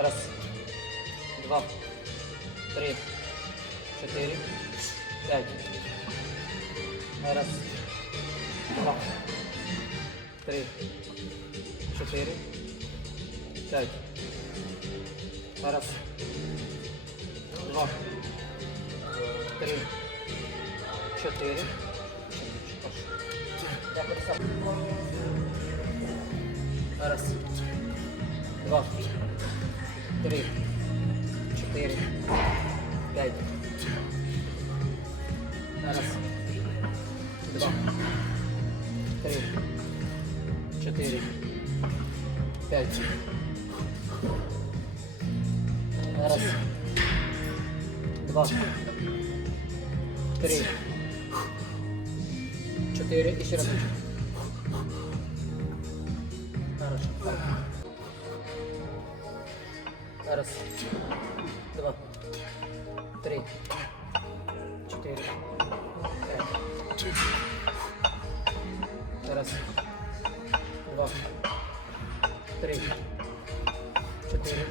Раз, два, три, чотири, п'ять. Раз, два, три, чотири, п'ять. Раз, два, три, чотири. Раз, два, три, чотири, п'ять. Раз, два, три, чотири, п'ять. Раз, два, три, чотири. І ще раз. Хорошо. Раз, два, три, чотири, п'ять. Раз, два, три, чотири,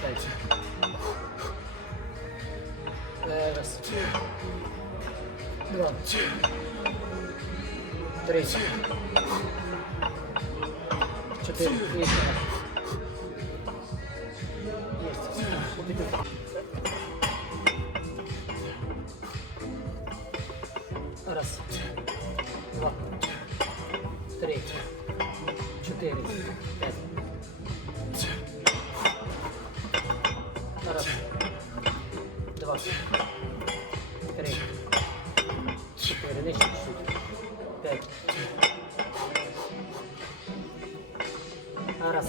п'ять. Е, Раз, два, три, чотири. І раз. Есть. Убедил. Раз, два, три, четыре, пять. Раз, два, три, четыре, нижче чуть-чуть. Пять. Раз,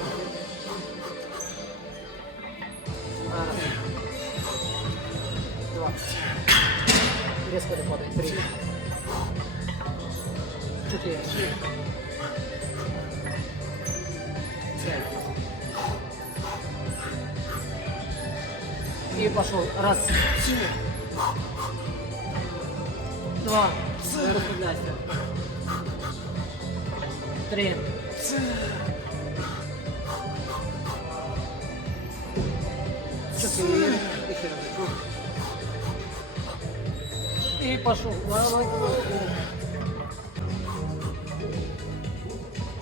Резко не падай. Три. Четыре. И пошел. Раз. Два. Расслабляйся. Три. Четыре. Еще разочек. И пошел.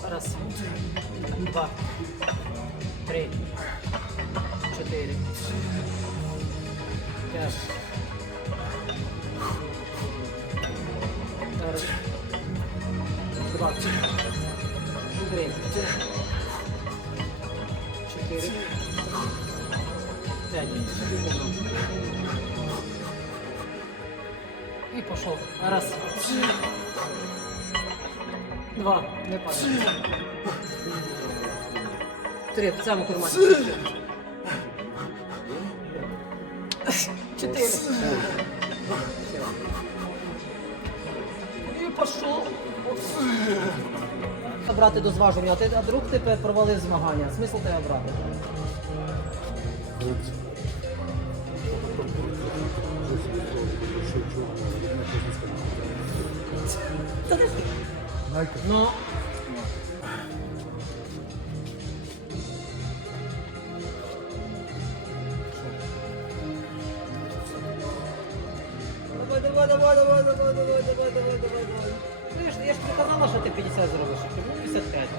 Раз, два, три, четыре, пять. Раз, два, три, четыре, пять. И пошел. Раз. Два. Не падай. Три. В цьому кармані. Чотири. І пішов. Брати до зважування, а ти а друг тебе провалив змагання. Смисл тебе брати? Ну. Давай, давай, давай, давай, давай, давай, давай, давай, давай, давай. Ну, я ж, я ж тобі казала, що ти 50 зробиш, а ти був 55.